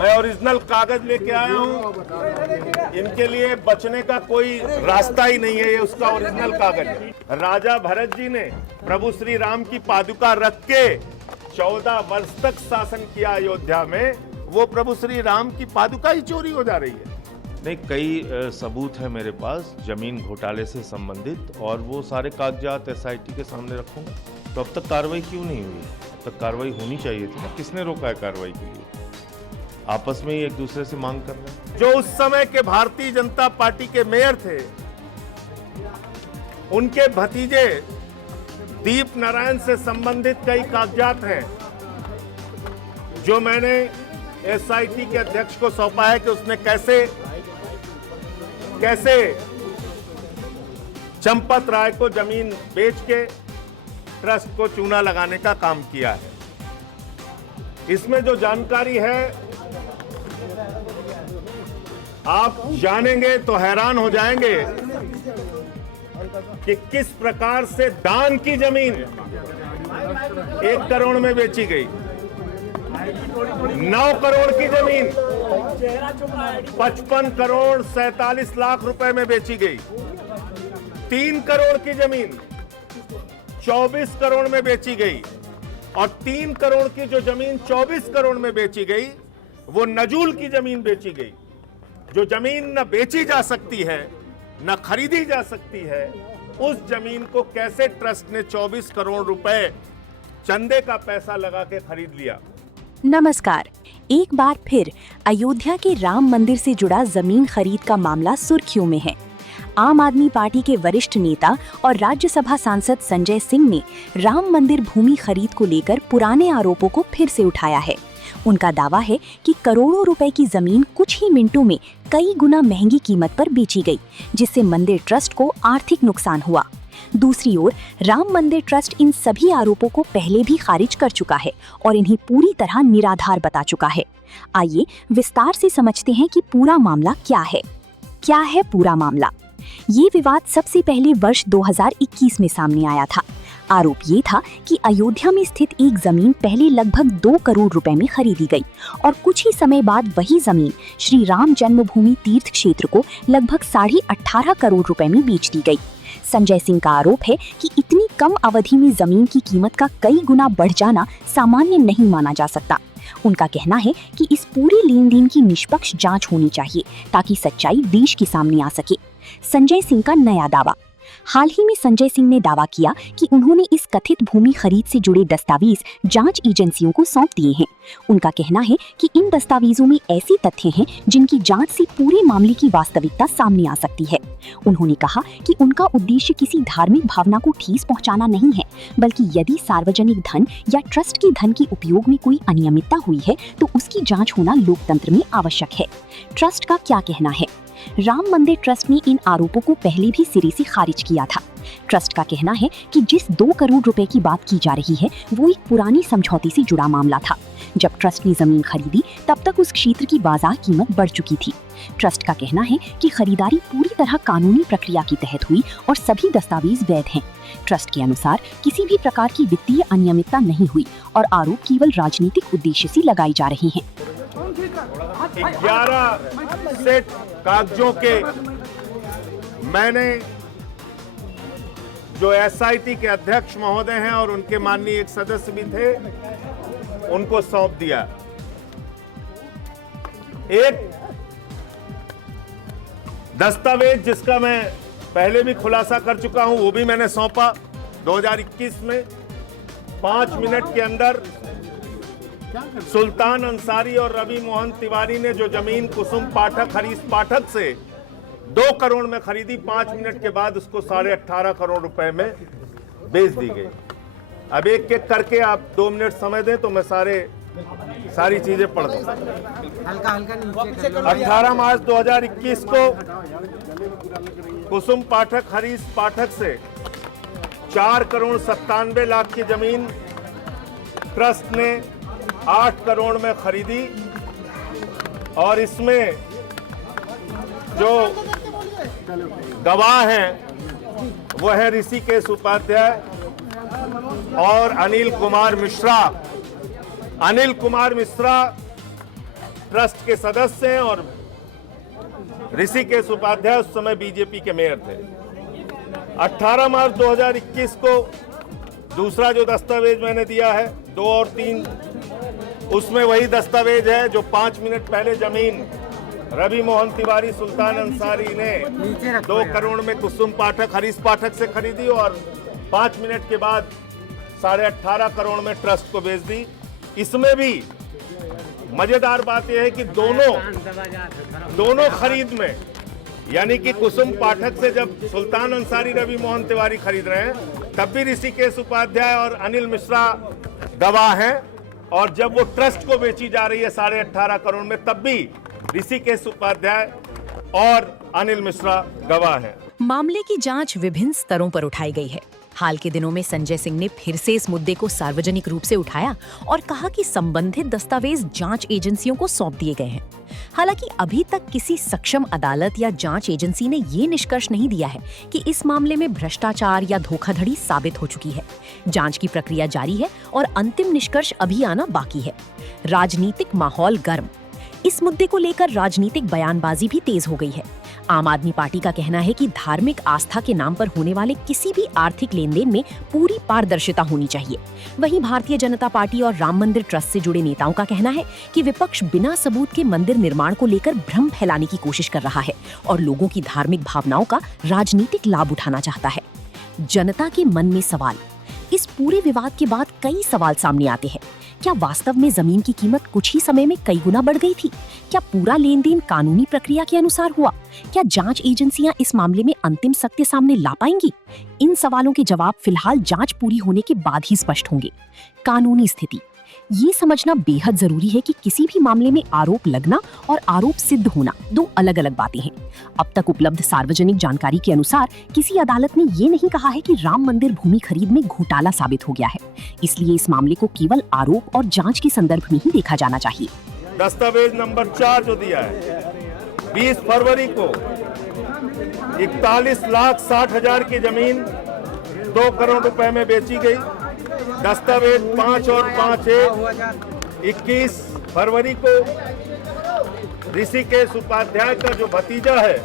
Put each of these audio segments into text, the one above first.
मैं ओरिजिनल कागज लेके आया हूं। इनके लिए बचने का कोई रास्ता ही नहीं है, ये उसका ओरिजिनल कागज है। राजा भरत जी ने प्रभु श्री राम की पादुका रख के 14 वर्ष तक शासन किया अयोध्या में, वो प्रभु श्री राम की पादुका ही चोरी हो जा रही है। नहीं, कई सबूत है मेरे पास जमीन घोटाले से संबंधित, और वो सारे कागजात एसआईटी के सामने रखूंगा। तो अब तक कार्रवाई क्यों नहीं हुई? अब तक कार्रवाई होनी चाहिए थी ना। किसने रोका है कार्रवाई के लिए? आपस में ही एक दूसरे से मांग कर रहे हैं। जो उस समय के भारतीय जनता पार्टी के मेयर थे, उनके भतीजे दीप नारायण से संबंधित कई कागजात हैं जो मैंने एसआईटी के अध्यक्ष को सौंपा है कि उसने कैसे चंपत राय को जमीन बेच के ट्रस्ट को चूना लगाने का काम किया है। इसमें जो जानकारी है आप जानेंगे तो हैरान हो जाएंगे कि किस प्रकार से दान की जमीन 1 करोड़ में बेची गई, 9 करोड़ की जमीन 55 करोड़ 47 लाख रुपए में बेची गई, 3 करोड़ की जमीन 24 करोड़ में बेची गई, और 3 करोड़ की जो जमीन 24 करोड़ में बेची गई वो नजूल की जमीन बेची गई। जो जमीन न बेची जा सकती है न खरीदी जा सकती है, उस जमीन को कैसे ट्रस्ट ने 24 करोड़ रुपए चंदे का पैसा लगा के खरीद लिया। नमस्कार। एक बार फिर अयोध्या के राम मंदिर से जुड़ा जमीन खरीद का मामला सुर्खियों में है। आम आदमी पार्टी के वरिष्ठ नेता और राज्यसभा सांसद संजय सिंह ने राम मंदिर भूमि खरीद को लेकर पुराने आरोपों को फिर से उठाया है। उनका दावा है कि करोड़ों रुपए की जमीन कुछ ही मिनटों में कई गुना महंगी कीमत पर बेची गई, जिससे मंदिर ट्रस्ट को आर्थिक नुकसान हुआ। दूसरी ओर राम मंदिर ट्रस्ट इन सभी आरोपों को पहले भी खारिज कर चुका है और इन्हें पूरी तरह निराधार बता चुका है। आइए विस्तार से समझते हैं कि पूरा मामला क्या है। क्या है पूरा मामला? ये विवाद सबसे पहले वर्ष 2021 में सामने आया था। आरोप ये था कि अयोध्या में स्थित एक जमीन पहले लगभग 2 करोड़ रुपए में खरीदी गई और कुछ ही समय बाद वही जमीन श्री राम जन्मभूमि तीर्थ क्षेत्र को लगभग 18.5 करोड़ रुपए में बेच दी गई। संजय सिंह का आरोप है कि इतनी कम अवधि में जमीन की कीमत का कई गुना बढ़ जाना सामान्य नहीं माना जा सकता। उनका कहना है कि इस पूरे लेन देन की निष्पक्ष जांच होनी चाहिए ताकि सच्चाई देश के सामने आ सके। संजय सिंह का नया दावा। हाल ही में संजय सिंह ने दावा किया कि उन्होंने इस कथित भूमि खरीद से जुड़े दस्तावेज जांच एजेंसियों को सौंप दिए हैं। उनका कहना है कि इन दस्तावेजों में ऐसे तथ्य हैं जिनकी जांच से पूरे मामले की वास्तविकता सामने आ सकती है। उन्होंने कहा कि उनका उद्देश्य किसी धार्मिक भावना को ठेस पहुंचाना नहीं है, बल्कि यदि सार्वजनिक धन या ट्रस्ट के धन के उपयोग में कोई अनियमितता हुई है तो उसकी जांच होना लोकतंत्र में आवश्यक है। ट्रस्ट का क्या कहना है? राम मंदिर ट्रस्ट ने इन आरोपों को पहले भी सिरे से खारिज किया था। ट्रस्ट का कहना है कि जिस 2 करोड़ रुपए की बात की जा रही है वो एक पुरानी समझौते से जुड़ा मामला था। जब ट्रस्ट ने जमीन खरीदी तब तक उस क्षेत्र की बाजार कीमत बढ़ चुकी थी। ट्रस्ट का कहना है कि खरीदारी पूरी तरह कानूनी प्रक्रिया के तहत हुई और सभी दस्तावेज वैध हैं। ट्रस्ट के अनुसार किसी भी प्रकार की वित्तीय अनियमितता नहीं हुई और आरोप केवल राजनीतिक उद्देश्य से लगाए जा रहे हैं। 11 सेट कागजों के मैंने जो एसआईटी के अध्यक्ष महोदय हैं और उनके माननीय एक सदस्य भी थे, उनको सौंप दिया। एक दस्तावेज जिसका मैं पहले भी खुलासा कर चुका हूं, वो भी मैंने सौंपा 2021 में। 5 मिनट के अंदर सुल्तान अंसारी और रवि मोहन तिवारी ने जो जमीन कुसुम पाठक हरीश पाठक से 2 करोड़ में खरीदी, 5 मिनट के बाद उसको 18.5 करोड़ रुपए में बेच दी गई। अब एक एक करके आप 2 मिनट समय दें तो मैं सारी चीजें पढ़ दूं। 18 मार्च 2021 को कुसुम पाठक हरीश पाठक से 4 करोड़ 97 लाख की जमीन ट्रस्ट ने 8 करोड़ में खरीदी, और इसमें जो गवाह हैं वो है ऋषिकेश उपाध्याय और अनिल कुमार मिश्रा। अनिल कुमार मिश्रा ट्रस्ट के सदस्य हैं और ऋषिकेश उपाध्याय उस समय बीजेपी के मेयर थे। 18 मार्च 2021 को दूसरा जो दस्तावेज मैंने दिया है 2 और 3, उसमें वही दस्तावेज है जो 5 मिनट पहले जमीन रवि मोहन तिवारी सुल्तान अंसारी ने 2 करोड़ में कुसुम पाठक हरीश पाठक से खरीदी और 5 मिनट के बाद 18.5 करोड़ में ट्रस्ट को बेच दी। इसमें भी मजेदार बात यह है कि दोनों खरीद में, यानी कि कुसुम पाठक से जब सुल्तान अंसारी रवि मोहन तिवारी खरीद रहे हैं तब भी ऋषिकेश उपाध्याय और अनिल मिश्रा गवाह हैं, और जब वो ट्रस्ट को बेची जा रही है 18.5 करोड़ में तब भी ऋषिकेश उपाध्याय और अनिल मिश्रा गवाह हैं। मामले की जांच विभिन्न स्तरों पर उठाई गई है। हाल के दिनों में संजय सिंह ने फिर से इस मुद्दे को सार्वजनिक रूप से उठाया और कहा कि संबंधित दस्तावेज जांच एजेंसियों को सौंप दिए गए हैं। हालांकि अभी तक किसी सक्षम अदालत या जांच एजेंसी ने ये निष्कर्ष नहीं दिया है कि इस मामले में भ्रष्टाचार या धोखाधड़ी साबित हो चुकी है। जांच की प्रक्रिया जारी है और अंतिम निष्कर्ष अभी आना बाकी है। राजनीतिक माहौल गर्म। इस मुद्दे को लेकर राजनीतिक बयानबाजी भी तेज हो गई है। आम आदमी पार्टी का कहना है कि धार्मिक आस्था के नाम पर होने वाले किसी भी आर्थिक लेनदेन में पूरी पारदर्शिता होनी चाहिए। वहीं भारतीय जनता पार्टी और राम मंदिर ट्रस्ट से जुड़े नेताओं का कहना है कि विपक्ष बिना सबूत के मंदिर निर्माण को लेकर भ्रम फैलाने की कोशिश कर रहा है और लोगों की धार्मिक भावनाओं का राजनीतिक लाभ उठाना चाहता है। जनता के मन में सवाल। इस पूरे विवाद के बाद कई सवाल सामने आते हैं। क्या वास्तव में जमीन की कीमत कुछ ही समय में कई गुना बढ़ गई थी? क्या पूरा लेन देन कानूनी प्रक्रिया के अनुसार हुआ? क्या जांच एजेंसियां इस मामले में अंतिम सत्य सामने ला पाएंगी? इन सवालों के जवाब फिलहाल जांच पूरी होने के बाद ही स्पष्ट होंगे। कानूनी स्थिति। ये समझना बेहद जरूरी है कि किसी भी मामले में आरोप लगना और आरोप सिद्ध होना 2 अलग-अलग बातें हैं। अब तक उपलब्ध सार्वजनिक जानकारी के अनुसार किसी अदालत ने ये नहीं कहा है कि राम मंदिर भूमि खरीद में घोटाला साबित हो गया है। इसलिए इस मामले को केवल आरोप और जांच के संदर्भ में ही देखा जाना चाहिए। दस्तावेज नंबर 4 जो दिया है 20 फरवरी को 41,60,000 की जमीन 2 करोड़ रुपए में बेची गई। दस्तावेज 5 और 5 21 फरवरी को ऋषिकेश उपाध्याय का जो भतीजा है,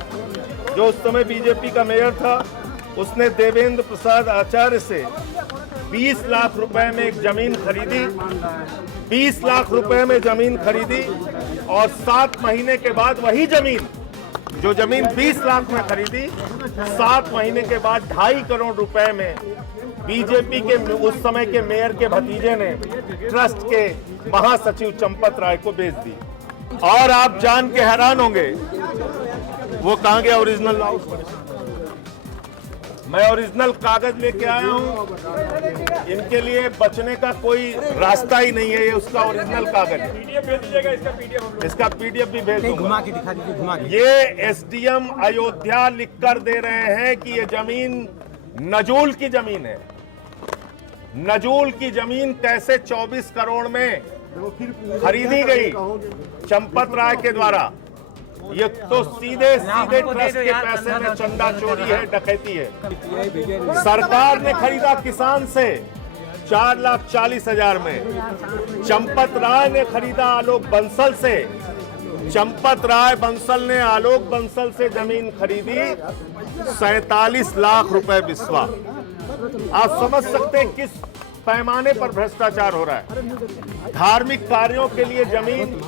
जो उस समय बीजेपी का मेयर था, उसने देवेंद्र प्रसाद आचार्य से 20 लाख रुपए में एक जमीन खरीदी। 20 लाख रुपए में जमीन खरीदी और 7 महीने के बाद वही जमीन, जो जमीन 20 लाख में खरीदी, 7 महीने के बाद 2.5 करोड़ रुपए में बीजेपी के उस समय के मेयर के भतीजे ने ट्रस्ट के महासचिव चंपत राय को बेच दी। और आप जान के हैरान होंगे, वो कहां गया ओरिजिनल? मैं ओरिजिनल कागज लेके आया हूं। इनके लिए बचने का कोई रास्ता ही नहीं है। ये उसका ओरिजिनल कागज है। इसका पीडीएफ भी भेज दूंगा। ये एसडीएम अयोध्या लिखकर दे रहे हैं कि ये जमीन नजूल की जमीन है। नजूल की जमीन कैसे 24 करोड़ में खरीदी गई चंपत राय के द्वारा? ये तो सीधे ट्रस्ट के पैसे में चंदा चोरी है, डकैती है। सरकार ने खरीदा किसान से 4,40,000 में। चंपत राय ने खरीदा आलोक बंसल से। चंपत राय बंसल ने आलोक बंसल से जमीन खरीदी 47 लाख रुपए बिस्वा। आप समझ सकते हैं किस पैमाने पर भ्रष्टाचार हो रहा है। धार्मिक कार्यों के लिए जमीन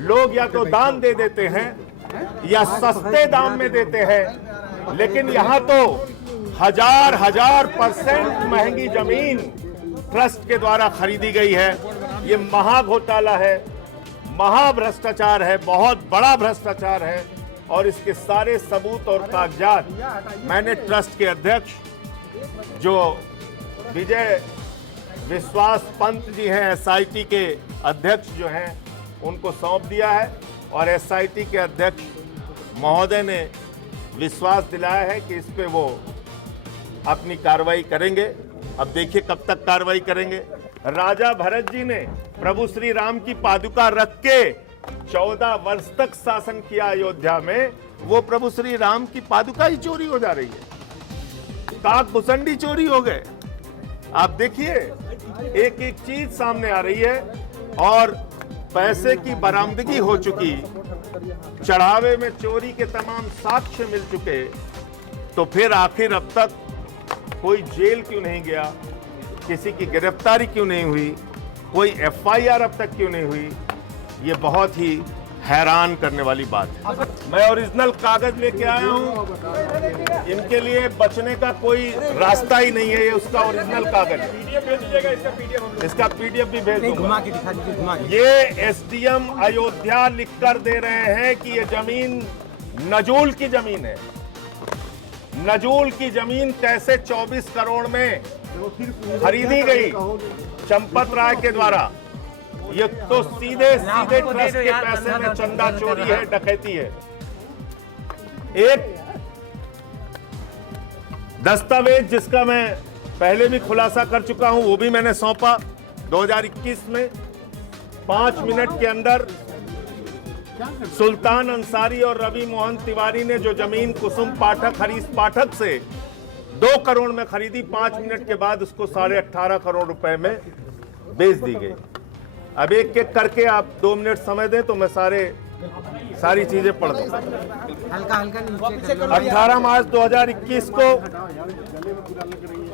लोग या तो दान दे देते हैं या सस्ते दाम में देते हैं, लेकिन यहां तो हजार % महंगी जमीन ट्रस्ट के द्वारा खरीदी गई है। ये महा घोटाला है, महाभ्रष्टाचार है, बहुत बड़ा भ्रष्टाचार है। और इसके सारे सबूत और कागजात मैंने ट्रस्ट के अध्यक्ष जो विजय विश्वास पंत जी हैं, एसआईटी के अध्यक्ष जो हैं, उनको सौंप दिया है। और एसआईटी के अध्यक्ष महोदय ने विश्वास दिलाया है कि इस पे वो अपनी कार्रवाई करेंगे। अब देखिए कब तक कार्रवाई करेंगे। राजा भरत जी ने प्रभु श्री राम की पादुका रख के 14 वर्ष तक शासन किया अयोध्या में। वो प्रभु श्री राम की पादुका ही चोरी हो जा रही है। काक भुसंडी चोरी हो गए। आप देखिए एक एक चीज सामने आ रही है। और पैसे की बरामदगी हो चुकी, चढ़ावे में चोरी के तमाम साक्ष्य मिल चुके, तो फिर आखिर अब तक कोई जेल क्यों नहीं गया, किसी की गिरफ्तारी क्यों नहीं हुई, कोई एफआईआर अब तक क्यों नहीं हुई? ये बहुत ही हैरान करने वाली बात है। मैं ओरिजिनल कागज लेके आया हूं, इनके लिए बचने का कोई रास्ता ही नहीं है। ये उसका ओरिजिनल कागज है, इसका पीडीएफ भी भेज दूंगा। ये एसडीएम अयोध्या लिखकर दे रहे हैं कि ये जमीन नजूल की जमीन है। नजूल की जमीन कैसे 24 करोड़ में खरीदी गई चंपत राय के द्वारा? ये तो सीधे सीधे ट्रस्ट के पैसे में चंदा चोरी है, डकैती है। एक दस्तावेज जिसका मैं पहले भी खुलासा कर चुका हूं, वो भी मैंने सौंपा 2021 में। 5 मिनट के अंदर सुल्तान अंसारी और रवि मोहन तिवारी ने जो जमीन कुसुम पाठक, हरीश पाठक से 2 करोड़ में खरीदी, 5 मिनट के बाद उसको 18.5 करोड़ रुपए में बेच दी गई। अब एक एक करके आप 2 मिनट समय दें तो मैं सारी चीजें पढ़ दूं। 18 मार्च 2021 को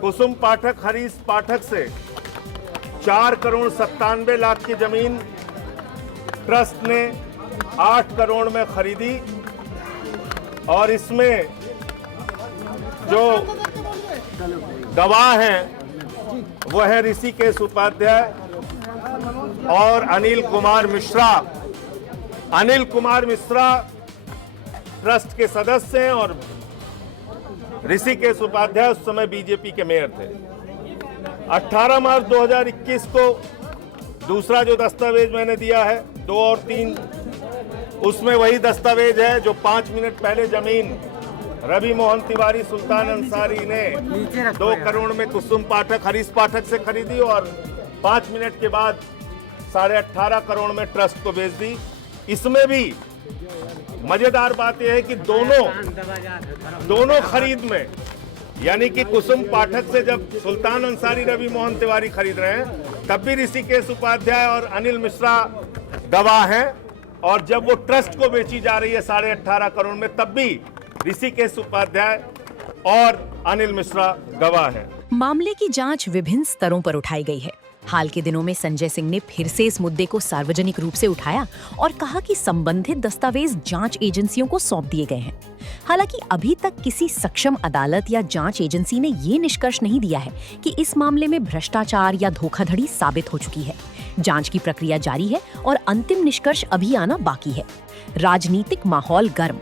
कुसुम पाठक, हरीश पाठक से 4 करोड़ 97 लाख की जमीन ट्रस्ट ने 8 करोड़ में खरीदी, और इसमें जो गवाह हैं वो है ऋषिकेश उपाध्याय और अनिल कुमार मिश्रा। अनिल कुमार मिश्रा ट्रस्ट के सदस्य हैं और ऋषिकेश उपाध्याय उस समय बीजेपी के मेयर थे। 18 मार्च 2021 को दूसरा जो दस्तावेज मैंने दिया है 2 और 3, उसमें वही दस्तावेज है जो 5 मिनट पहले जमीन रवि मोहन तिवारी, सुल्तान अंसारी ने 2 करोड़ में कुसुम पाठक, हरीश पाठक से खरीदी और 5 मिनट के बाद 18.5 करोड़ में ट्रस्ट को बेच दी। इसमें भी मजेदार बात यह है कि दोनों खरीद में, यानी कि कुसुम पाठक से जब सुल्तान अंसारी, रवि मोहन तिवारी खरीद रहे हैं, तब भी ऋषिकेश उपाध्याय और अनिल मिश्रा गवाह हैं, और जब वो ट्रस्ट को बेची जा रही है 18.5 करोड़ में, तब भी ऋषिकेश उपाध्याय और अनिल मिश्रा गवाह हैं। मामले की जांच विभिन्न स्तरों पर उठाई गई है। हाल के दिनों में संजय सिंह ने फिर से इस मुद्दे को सार्वजनिक रूप से उठाया और कहा कि संबंधित दस्तावेज जांच एजेंसियों को सौंप दिए गए हैं। हालांकि अभी तक किसी सक्षम अदालत या जांच एजेंसी ने ये निष्कर्ष नहीं दिया है कि इस मामले में भ्रष्टाचार या धोखाधड़ी साबित हो चुकी है। जांच की प्रक्रिया जारी है और अंतिम निष्कर्ष अभी आना बाकी है। राजनीतिक माहौल गर्म।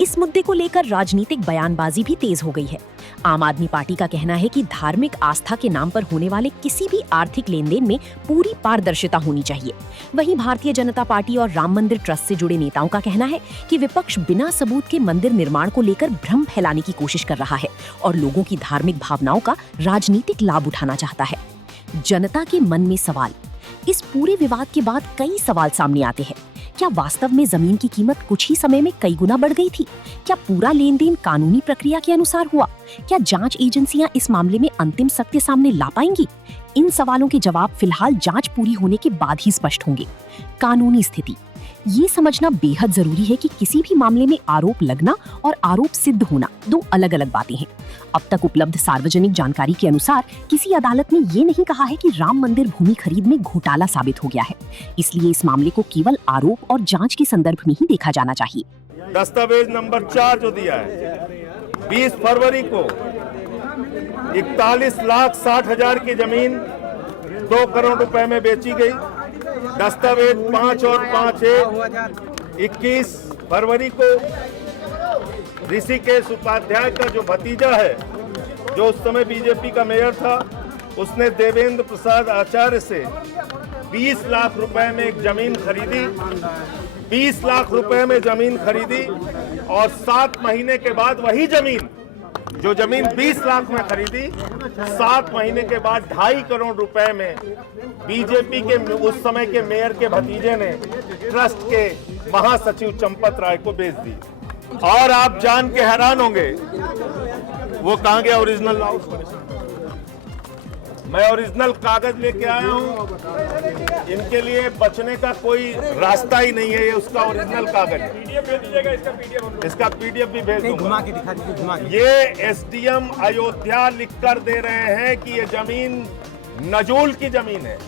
इस मुद्दे को लेकर राजनीतिक बयानबाजी भी तेज हो गई है। आम आदमी पार्टी का कहना है कि धार्मिक आस्था के नाम पर होने वाले किसी भी आर्थिक लेन-देन में पूरी पारदर्शिता होनी चाहिए। वहीं भारतीय जनता पार्टी और राम मंदिर ट्रस्ट से जुड़े नेताओं का कहना है कि विपक्ष बिना सबूत के मंदिर निर्माण को लेकर भ्रम फैलाने की कोशिश कर रहा है और लोगों की धार्मिक भावनाओं का राजनीतिक लाभ उठाना चाहता है। जनता के मन में सवाल। इस पूरे विवाद के बाद कई सवाल सामने आते हैं। क्या वास्तव में जमीन की कीमत कुछ ही समय में कई गुना बढ़ गई थी? क्या पूरा लेन देन कानूनी प्रक्रिया के अनुसार हुआ? क्या जांच एजेंसियां इस मामले में अंतिम सत्य सामने ला पाएंगी? इन सवालों के जवाब फिलहाल जांच पूरी होने के बाद ही स्पष्ट होंगे। कानूनी स्थिति। ये समझना बेहद जरूरी है कि किसी भी मामले में आरोप लगना और आरोप सिद्ध होना 2 अलग-अलग बातें हैं। अब तक उपलब्ध सार्वजनिक जानकारी के अनुसार किसी अदालत ने ये नहीं कहा है कि राम मंदिर भूमि खरीद में घोटाला साबित हो गया है। इसलिए इस मामले को केवल आरोप और जांच के संदर्भ में ही देखा जाना चाहिए। दस्तावेज नंबर 4 जो दिया है, 20 फरवरी को 41,60,000 की जमीन 2 करोड़ रुपए में बेची गई। दस्तावेज 5 और 5 21 फरवरी को ऋषिकेश उपाध्याय का जो भतीजा है, जो उस समय बीजेपी का मेयर था, उसने देवेंद्र प्रसाद आचार्य से 20 लाख रुपए में एक जमीन खरीदी। 20 लाख रुपए में जमीन खरीदी और 7 महीने के बाद वही जमीन, जो जमीन 20 लाख में खरीदी, 7 महीने के बाद 2.5 करोड़ रुपए में बीजेपी के उस समय के मेयर के भतीजे ने ट्रस्ट के महासचिव चंपत राय को बेच दी। और आप जान के हैरान होंगे, वो कहां गया ओरिजिनल लॉ? मैं ओरिजिनल कागज लेके आया हूँ। इनके लिए बचने का कोई रास्ता ही नहीं है। ये उसका ओरिजिनल कागज है। पीडीएफ भेज दीजिएगा, इसका पीडीएफ भी भेज दूंगा। घुमा के दिखा दीजिए, घुमा के। ये एसडीएम अयोध्या लिखकर दे रहे हैं कि ये जमीन नजूल की जमीन है।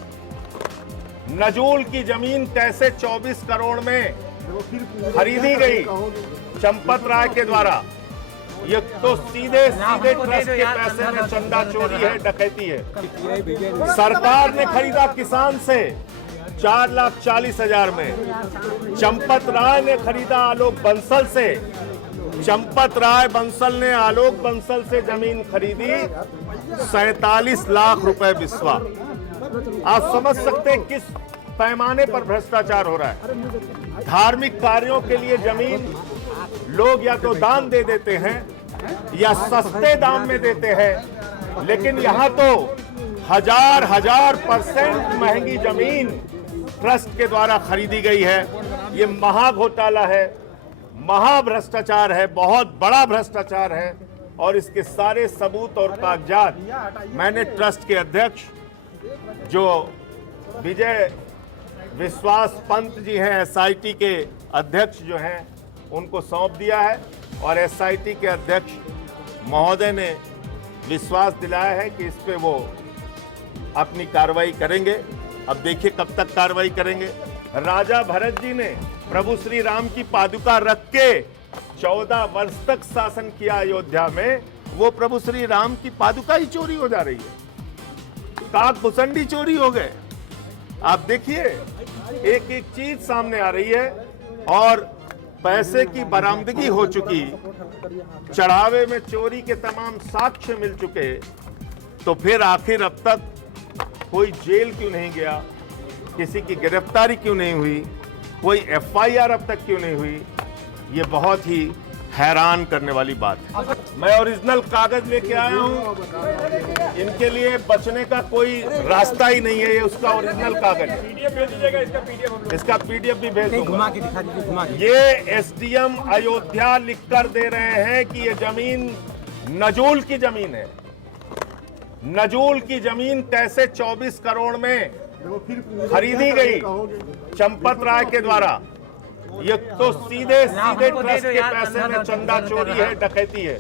नजूल की जमीन कैसे 24 करोड़ में खरीदी गई चंपत राय के द्वारा। ये तो सीधे सीधे ट्रस्ट के पैसे में चंदा चोरी है, डकैती है। सरकार ने खरीदा किसान से 4,40,000 में। चंपत राय ने खरीदा आलोक बंसल से। चंपत राय बंसल ने आलोक बंसल से जमीन खरीदी 47 लाख रुपए बिस्वा। आप समझ सकते हैं किस पैमाने पर भ्रष्टाचार हो रहा है। धार्मिक कार्यों के लिए जमीन लोग या तो दान दे देते हैं या सस्ते दाम में देते हैं, लेकिन यहां तो हजार % महंगी जमीन ट्रस्ट के द्वारा खरीदी गई है। ये महा घोटाला है, महा भ्रष्टाचार है, बहुत बड़ा भ्रष्टाचार है। और इसके सारे सबूत और कागजात मैंने ट्रस्ट के अध्यक्ष जो विजय विश्वास पंत जी हैं, एसआईटी के अध्यक्ष जो हैं, उनको सौंप दिया है। और एसआईटी के अध्यक्ष महोदय ने विश्वास दिलाया है कि इस पे वो अपनी कार्रवाई करेंगे। अब देखिए कब तक कार्रवाई करेंगे। राजा भरत जी ने प्रभु श्री राम की पादुका रख के 14 वर्ष तक शासन किया अयोध्या में। वो प्रभु श्री राम की पादुका ही चोरी हो जा रही है, काक भुसंडी चोरी हो गए। आप देखिए एक एक चीज सामने आ रही है और पैसे की बरामदगी हो चुकी, चढ़ावे में चोरी के तमाम साक्ष्य मिल चुके, तो फिर आखिर अब तक कोई जेल क्यों नहीं गया, किसी की गिरफ्तारी क्यों नहीं हुई, कोई एफआईआर अब तक क्यों नहीं हुई? ये बहुत ही हैरान करने वाली बात है। मैं ओरिजिनल कागज लेके आया हूँ। इनके लिए बचने का कोई रास्ता ही नहीं है। ये उसका ओरिजिनल कागज है। पीडीएफ भेज दीजिएगा, इसका पीडीएफ भी भेज दूंगा। घुमा के दिखा दीजिए, घुमा के। ये एसडीएम अयोध्या लिखकर दे रहे हैं कि ये जमीन नजूल की जमीन है। नजूल की जमीन कैसे 24 करोड़ में खरीदी गई चंपत राय के द्वारा। ये तो सीधे सीधे ट्रस्ट के पैसे में चंदा चोरी है, डकैती है।